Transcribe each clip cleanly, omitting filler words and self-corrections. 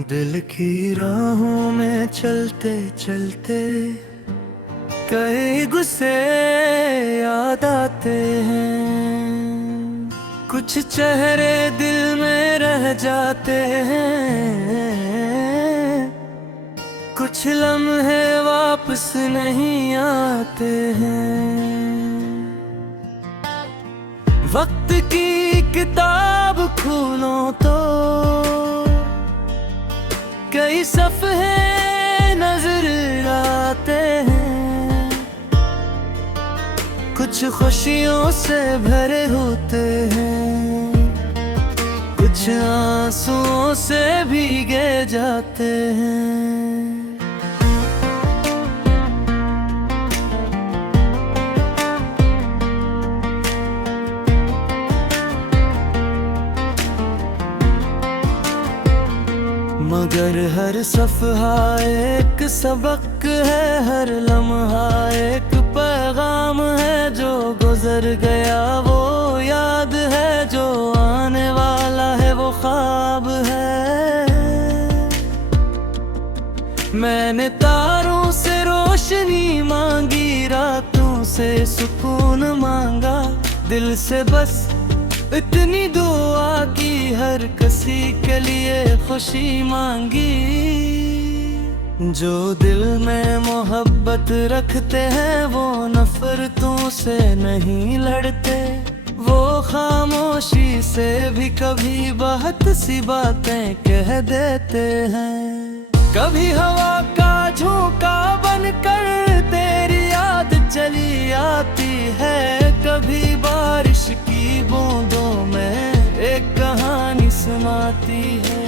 दिल की राहों में चलते चलते कई गुस्से याद आते हैं। कुछ चेहरे दिल में रह जाते हैं, कुछ लम्हे वापस नहीं आते हैं। वक्त की किताब खोलो तो कई सफ़े नजर आते हैं। कुछ खुशियों से भरे होते हैं, कुछ आंसुओं से भीगे जाते हैं। मगर हर सफ़हा एक सबक है, हर लम्हा एक पैगाम है। जो गुजर गया वो याद है, जो आने वाला है वो ख्वाब है। मैंने तारों से रोशनी मांगी, रातों से सुकून मांगा, दिल से बस इतनी दुआ की, हर किसी के लिए खुशी मांगी। जो दिल में मोहब्बत रखते हैं वो नफरतों से नहीं लड़ते, वो खामोशी से भी कभी बहुत सी बातें कह देते हैं। कभी हवा का झोंका बनकर तेरी याद चली आती है, कभी बारिश की बूंदों में एक कहानी सुनाती है।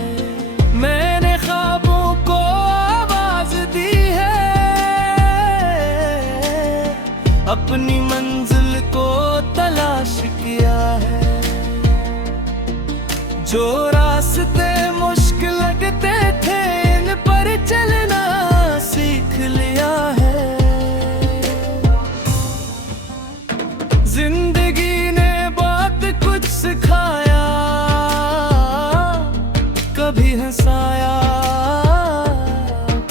मैंने ख्वाबों को आवाज दी है, अपनी मंजिल को तलाश किया है। जो रास्ते मुश्किल लगते थे इन पर चलना सीख लिया है। जिंदगी ने बहुत कुछ सिखाया, कभी हंसाया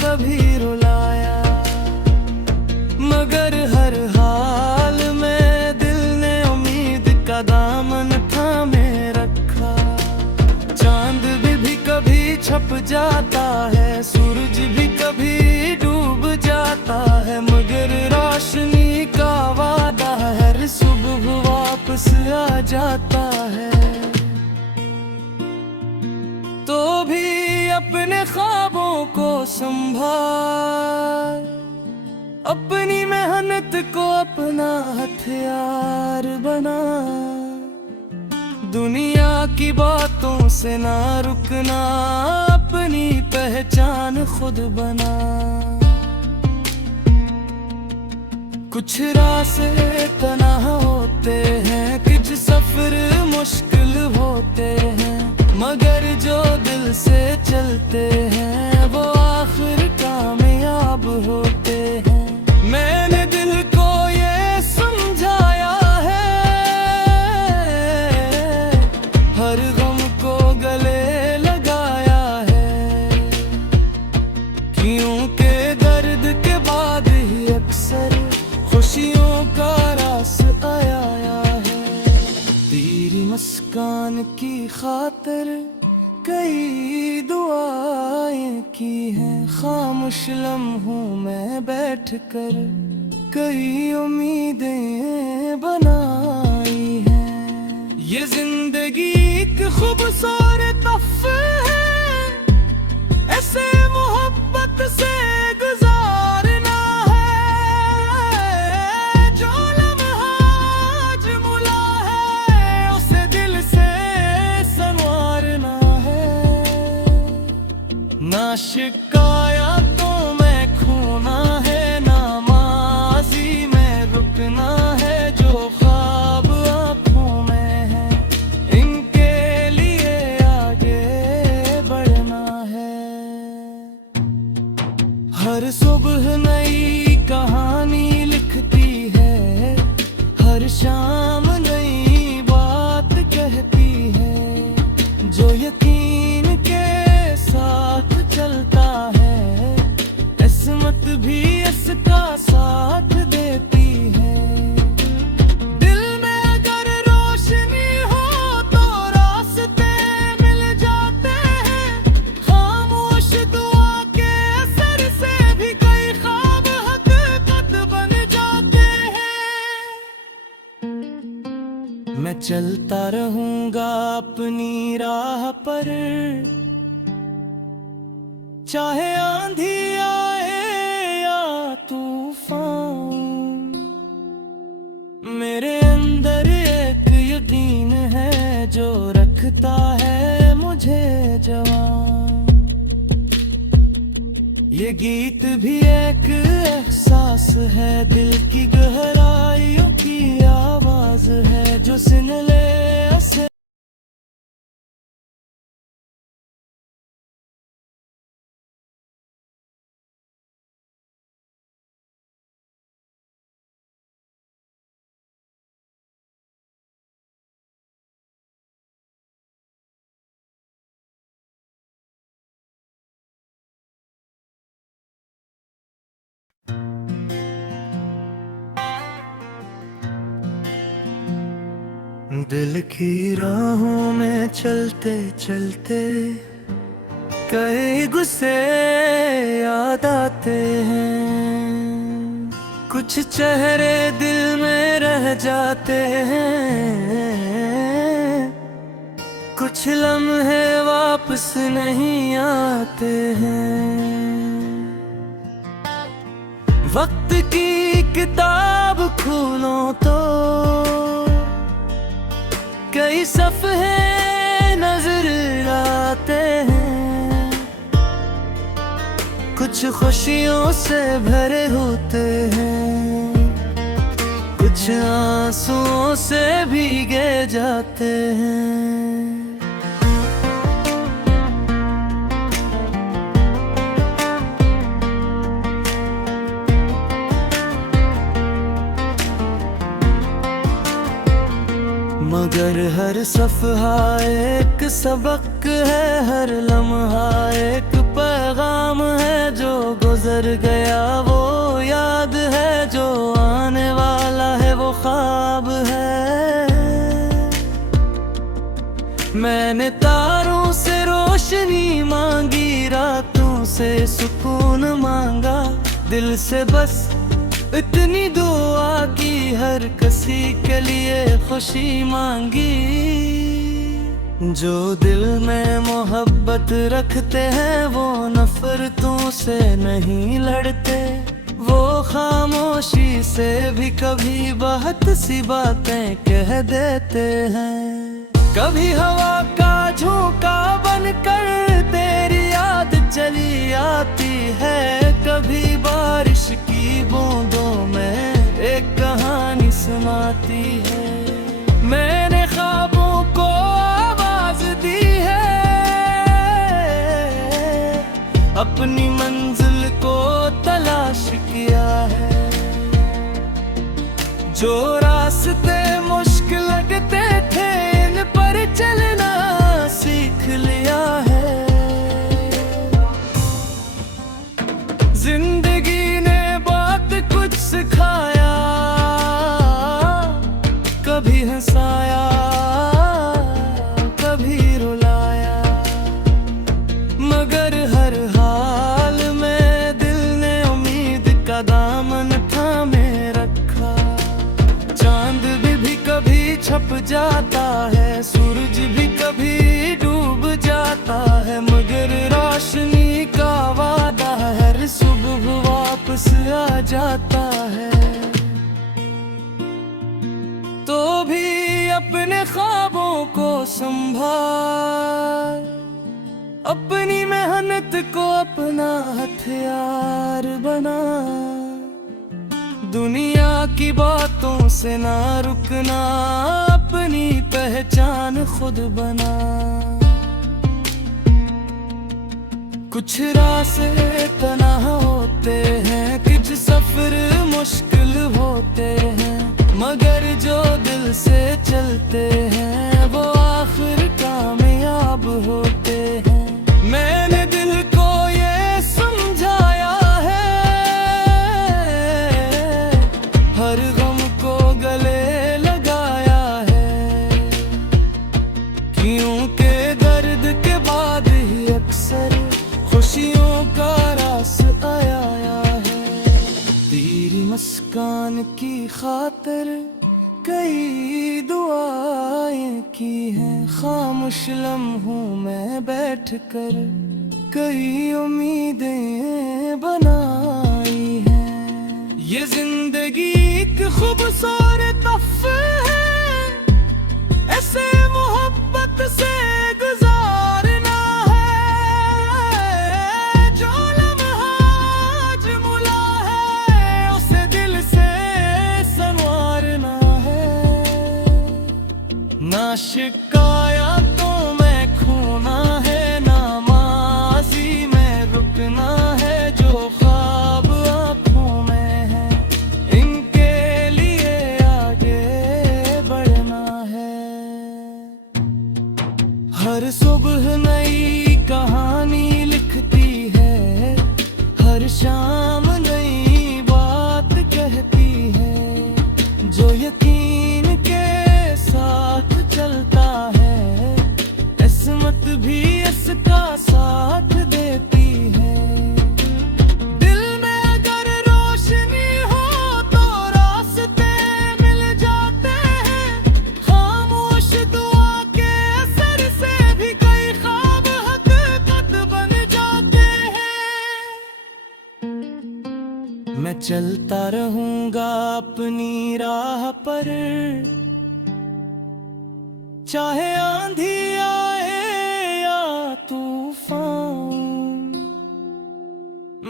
कभी रुलाया, मगर हर हाल में दिल ने उम्मीद का दामन थामे रखा। चांद भी कभी छप जाता है, सूरज भी कभी डूब जाता है, मगर रोशनी का वादा हर सुबह वापस आ जाता है। तो भी अपने ख्वाबों को संभाल, अपनी मेहनत को अपना हथियार बना। दुनिया की बातों से ना रुकना, अपनी पहचान खुद बना। कुछ रास्ते तन्हा होते हैं, कुछ सफर मुश्किल होते हैं, मगर जो दिल से चलते हैं वो आखिर कामयाब होते हैं। मैंने दिल को ये समझाया है, हर गम को गले लगाया है, क्योंकि दर्द के बाद ही अक्सर खुशियों का रास आया है। तेरी मुस्कान की खातिर कई दुआएं की हैं, खामोश लम्हों में बैठकर कई उम्मीदें बनाई हैं। ये जिंदगी एक खूबसूरत तोहफा है, ऐसे मोहब्बत से गुजारना है। जो लम्हा आज मुला है उसे दिल से संवारना है। ना शिकायतों में खोना है, ना माज़ी में रुकना है। जो ख्वाब आँखों में है इनके लिए आगे बढ़ना है। हर सुबह नई कहानी लिखती है, हर शाम नई बात कहती है। जो यकीन के साथ मैं चलता रहूंगा अपनी राह पर, चाहे आंधी आए या तूफान। मेरे अंदर एक यकीन है जो रखता है मुझे जवान। ये गीत भी एक एहसास है, दिल की गहराइयों की आवाज है जो सुन ले उसे। दिल की राहों में चलते चलते कई गुस्से याद आते हैं, कुछ चेहरे दिल में रह जाते हैं, कुछ लम्हे वापस नहीं आते हैं। वक्त की किताब खोलो तो कई सफ़े नजर आते हैं, कुछ खुशियों से भरे होते हैं, कुछ आंसुओं से भीगे जाते हैं। मगर हर सफ़हा एक सबक है, हर लम्हा एक पैगाम है। जो गुजर गया वो याद है, जो आने वाला है वो ख्वाब है। मैंने तारों से रोशनी मांगी, रातों से सुकून मांगा, दिल से बस इतनी दुआ की, हर किसी के लिए खुशी मांगी। जो दिल में मोहब्बत रखते हैं वो नफरतों से नहीं लड़ते, वो खामोशी से भी कभी बहुत सी बातें कह देते हैं। कभी हवा का झोंका बनकर तेरी याद चली आती है, कभी बारिश की बूंदों में एक कहानी सुनाती है। मैंने ख्वाबों को आवाज दी है, अपनी मंजिल को तलाश किया है। जो रास्ते मुश्किल लगते थे इन पर चलना सीख लिया है। जिंदगी ने बहुत कुछ सिखाया, कभी हंसाया कभी रुलाया, मगर हर हाल में दिल ने उम्मीद का दामन थामे रखा। चांद भी कभी छप जाता है, सूरज भी कभी डूब जाता है, मगर रोशनी का वादा हर सुबह वापस आ जाता है। तो भी अपने ख्वाबों को संभाल, अपनी मेहनत को अपना हथियार बना। दुनिया की बातों से ना रुकना, अपनी पहचान खुद बना। कुछ रास्ते तन्हा होते हैं, कुछ सफर मुश्किल होते हैं, मगर जो दिल से चलते हैं वो आखिर कामयाब होते हैं। मैंने दिल को ये समझाया है, हर गम को गले लगाया है, क्योंकि दर्द के बाद ही अक्सर खुशियों का रास आया है। तेरी मुस्कान की खातिर कई दुआ की है। खामोश लम्हों में बैठ कर कई उम्मीदें बनाई हैं। ये जिंदगी एक खूबसूरत तोहफा है, ऐसे मोहब्बत से गुजारना है। जो लम्हा आज मुला है, उसे दिल से संवारना है। ना शिकायतों में खोना है, ना माज़ी में रुकना है। जो ख्वाब आँखों में है, इनके लिए आगे बढ़ना है। हर सुबह नई कहानी लिखती है, हर शाम नई बात कहती है। जो यकीन के साथ चलता है, किस्मत भी इसका साथ देती है। दिल में अगर रोशनी हो तो रास्ते मिल जाते हैं। खामोश दुआ के असर से भी कई ख्वाब हकीकत बन जाते हैं। मैं चलता रहूंगा अपनी राह पर, चाहे आंधी आए या तूफान।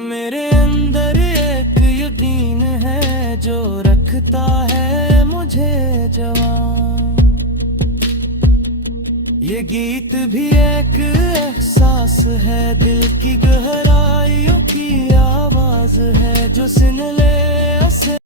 मेरे अंदर एक यकीन है जो रखता है मुझे जवान। ये गीत भी एक एहसास है, दिल की गहराइयों की आवाज है। जो सुन ले उसे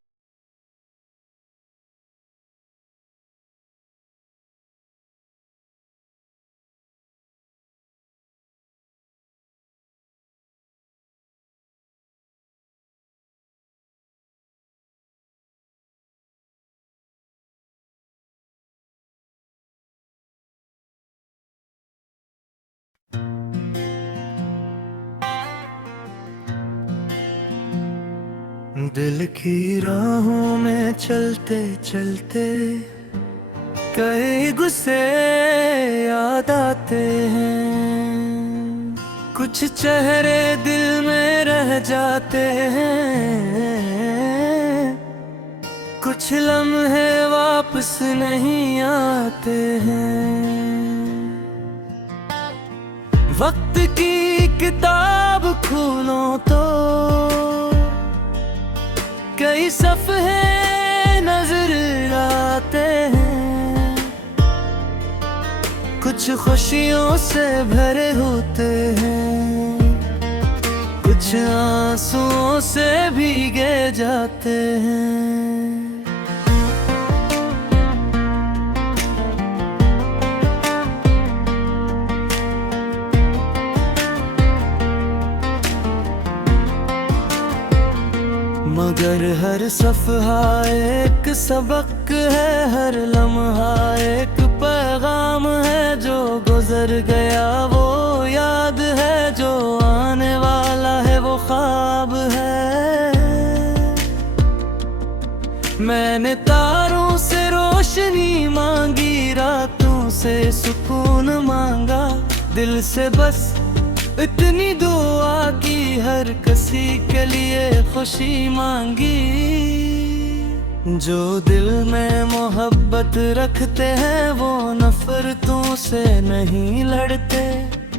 दिल की राहों में चलते चलते कई गुस्से याद आते हैं। कुछ चेहरे दिल में रह जाते हैं, कुछ लम्हे वापस नहीं आते हैं। वक्त की किताब खोलो तो कई सफ़े नजर आते हैं। कुछ खुशियों से भरे होते हैं, कुछ आंसुओं से भीगे जाते हैं। मगर हर सफ़हा एक सबक है, हर लम्हा एक पैगाम है। जो गुजर गया वो याद है, जो आने वाला है वो ख्वाब है। मैंने तारों से रोशनी मांगी, रातों से सुकून मांगा। दिल से बस इतनी दुआ की, हर किसी के लिए खुशी मांगी। जो दिल में मोहब्बत रखते हैं वो नफरतों से नहीं लड़ते।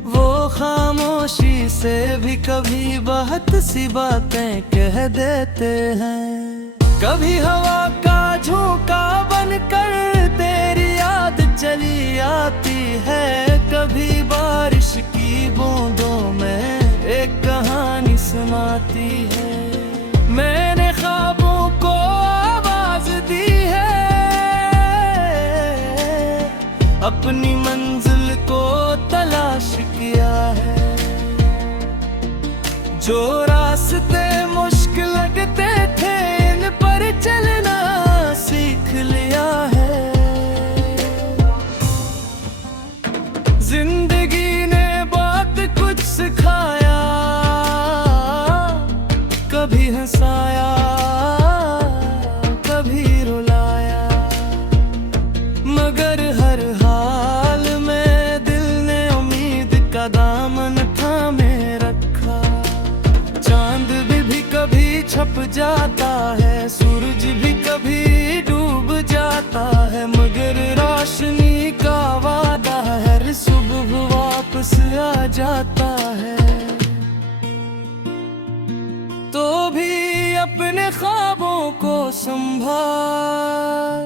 वो खामोशी से भी कभी बहुत सी बातें कह देते हैं। कभी हवा का झोंका बनकर तेरी याद चली आती है। कभी बारिश की बूंदों में एक कहानी सुनाती है। मैंने ख्वाबों को आवाज दी है, अपनी मंजिल को तलाश किया है। जो रास्ते मुश्किल लगते थे, इन पर चलना सीख लिया है। जिंदगी ने बहुत कुछ सिखाया, कभी हंसाया कभी रुलाया, मगर हर हाल जाता है, सूरज भी कभी डूब जाता है, मगर रोशनी का वादा है, हर सुबह वापस आ जाता है। तो भी अपने ख्वाबों को संभाल,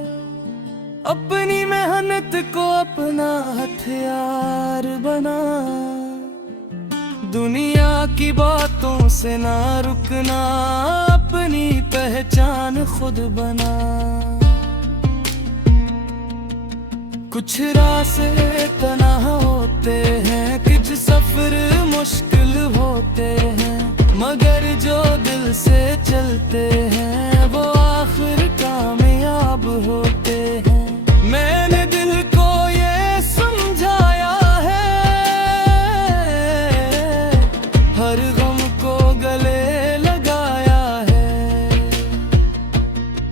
अपनी मेहनत को अपना हथियार बना, दुनिया की बातों से ना रुकना, अपनी पहचान खुद बना। कुछ रास्ते तन्हा होते हैं, कुछ सफर मुश्किल होते हैं, मगर जो दिल से चलते हैं वो आखिर कामयाब होते हैं। मैंने दिल को ये समझाया है, हर गम को गले लगाया है,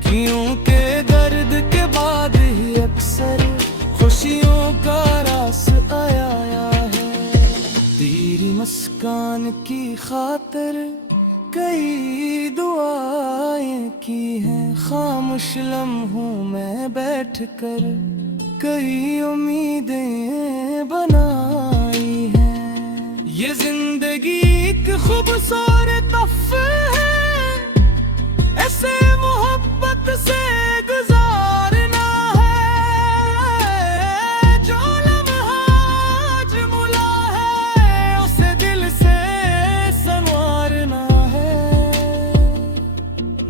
क्योंकि दर्द के बाद ही अक्सर खुशियों का रास आया है। तेरी मुस्कान की खातिर कई दुआएं की हैं, खामोश लम्हों में बैठकर कई उम्मीदें बनाई हैं। ये जिंदगी एक खूबसूरत तोहफा है, ऐसे मोहब्बत से गुजारना है, जो लम्हा आज मुला है उसे दिल से संवारना है।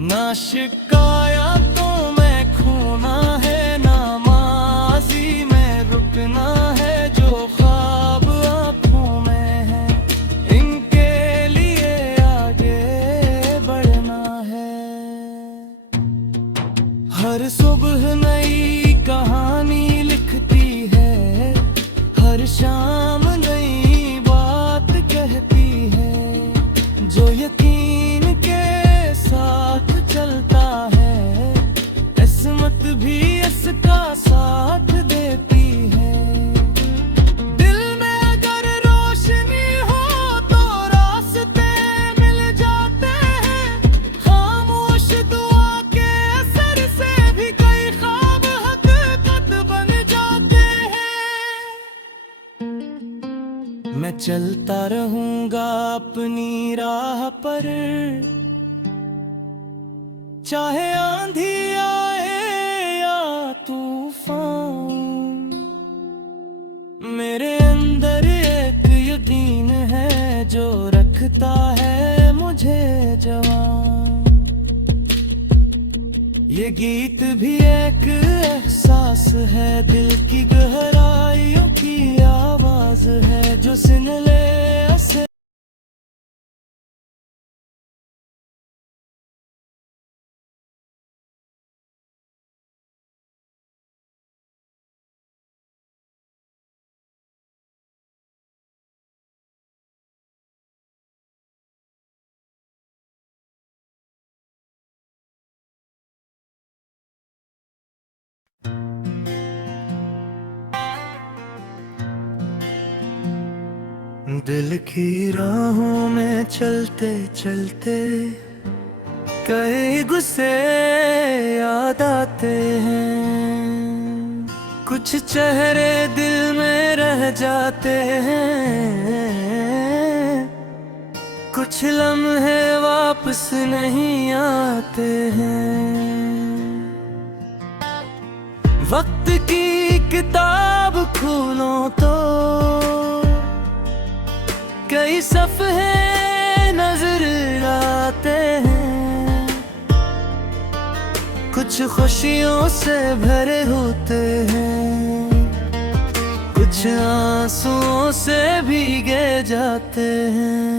ना शिकायतों में खोना है, ना माज़ी में रुकना है, जो ख्वाब आँखों में है इनके लिए आगे बढ़ना है। हर सुबह नई कहानी लिखती है, हर शाम नई बात कहती है, जो यकीन के साथ चलता है किस्मत भी इसका साथ देती है। दिल में अगर रोशनी हो तो रास्ते मिल जाते हैं, खामोश दुआ के असर से भी कई ख्वाब हकीकत बन जाते हैं। मैं चलता रहूंगा अपनी राह पर, चाहे आंधी आए या तूफान, मेरे अंदर एक यकीन है जो रखता है मुझे जवान। ये गीत भी एक एहसास है, दिल की गहराइयों की आवाज है, जो सुन ले उसे दिल की राहों में चलते चलते कई गुस्से याद आते हैं, कुछ चेहरे दिल में रह जाते हैं, कुछ लम्हे वापस नहीं आते हैं। वक्त की किताब खोलो तो कई सफ़े नजर आते हैं, कुछ खुशियों से भरे होते हैं, कुछ आंसुओं से भीगे जाते हैं।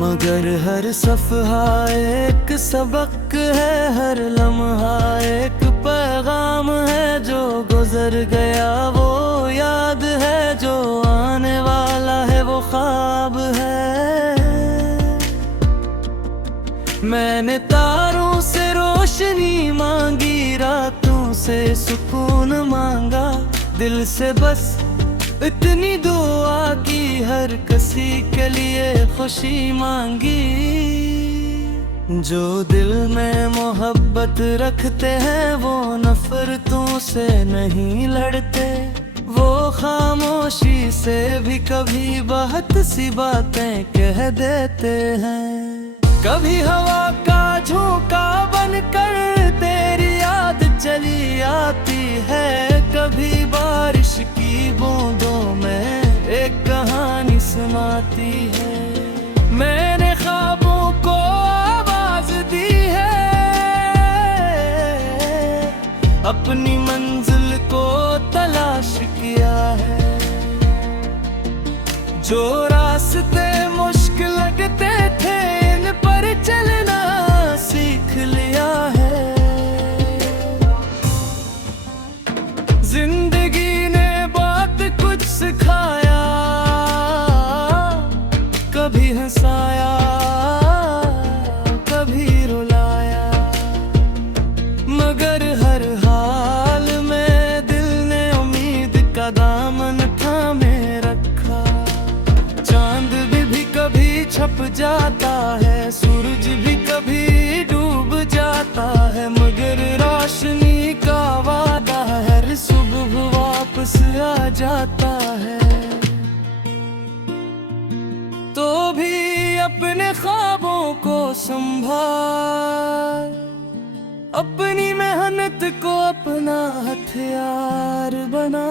मगर हर सफ़हा एक सबक है, हर लम्हा एक पैगाम है, जो गुजर गया वो याद है, जो आने वाला है वो ख्वाब है। मैंने तारों से रोशनी मांगी, रात से सुकून मांगा, दिल से बस इतनी दुआ की, हर किसी के लिए खुशी मांगी। जो दिल में मोहब्बत रखते हैं वो नफरतों से नहीं लड़ते, वो खामोशी से भी कभी बहुत सी बातें कह देते हैं। कभी हवा का झोंका बनकर तेरी याद चली आती है, कभी बारिश की बूंदों में एक कहानी सुनाती है। मैंने ख्वाबों को आवाज दी है, अपनी मंजिल को तलाश किया है। जो रास्ते मुश्किल लगते थे इन पर चलना सीख लिया है। जिंदगी ने बहुत कुछ सिखाया, कभी हंसाया कभी रुलाया, मगर हर हाल में दिल ने उम्मीद का दामन थामे रखा। चांद भी कभी छप जाता है, सूरज भी कभी डूब जाता है, मगर रोशनी का वादा हर सुबह वापस आ जाता है। तो भी अपने ख्वाबों को संभाल, अपनी मेहनत को अपना हथियार बना।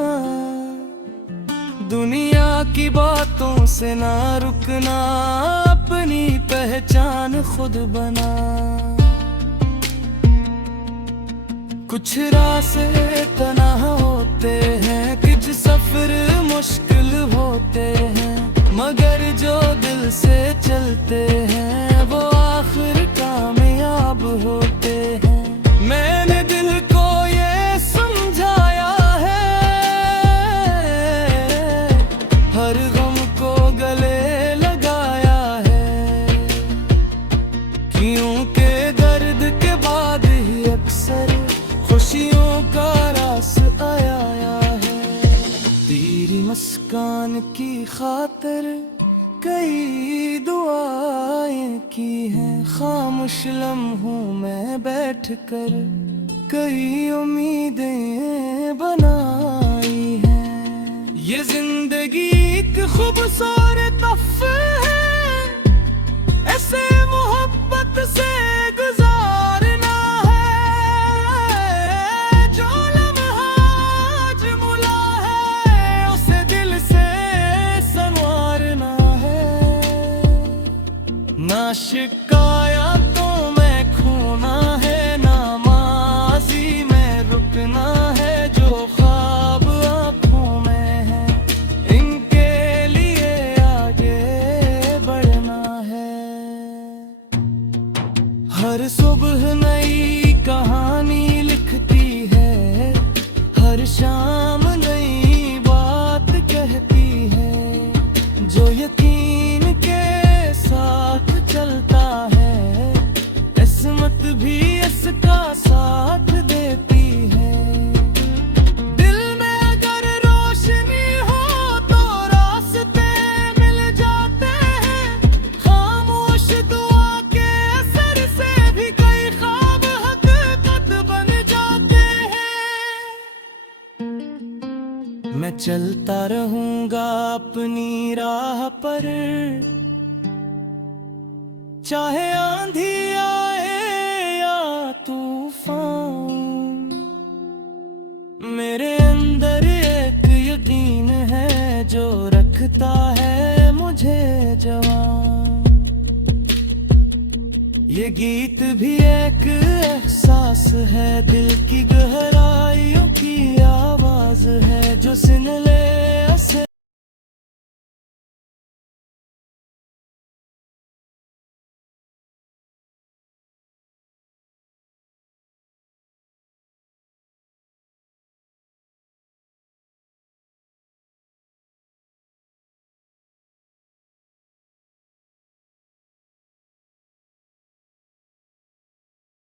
दुनिया की बातों से ना रुकना, अपनी पहचान खुद बना। कुछ रास्ते तन्हा होते हैं, कुछ सफर मुश्किल होते हैं, मगर जो दिल से चलते हैं वो आखिर कामयाब होते हैं। मैंने दिल को ये समझाया है, हर गम को गले लगाया है, क्योंकि दर्द के बाद ही अक्सर खुशियों का रास आया है। तेरी मुस्कान की खातिर कई दुआएं की हैं, खामोश लम्हों में बैठकर कई उम्मीदें बनाई हैं। ये जिंदगी एक खूबसूरत तोहफा है, ऐसे मोहब्बत से गुजारना है। जो लम्हा आज मुला है उसे दिल से संवारना है। ना शिकायतों में खोना है, ना माज़ी में रुकना है। जो ख्वाब आँखों में है इनके लिए आगे बढ़ना है। हर सुबह नई कहानी लिखती है, हर शाम नई बात कहती है। जो यकीन के साथ चलता है किस्मत भी इसका साथ देती है। दिल में अगर रोशनी हो तो रास्ते मिल जाते हैं, खामोश दुआ के असर से भी कई ख्वाब हकीकत बन जाते हैं। मैं चलता रहूंगा अपनी राह पर, चाहे आंधी आए या तूफान। मेरे अंदर एक यकीन है जो रखता है मुझे जवान। ये गीत भी एक एहसास है, दिल की गहराइयों की आवाज है जो सुन ले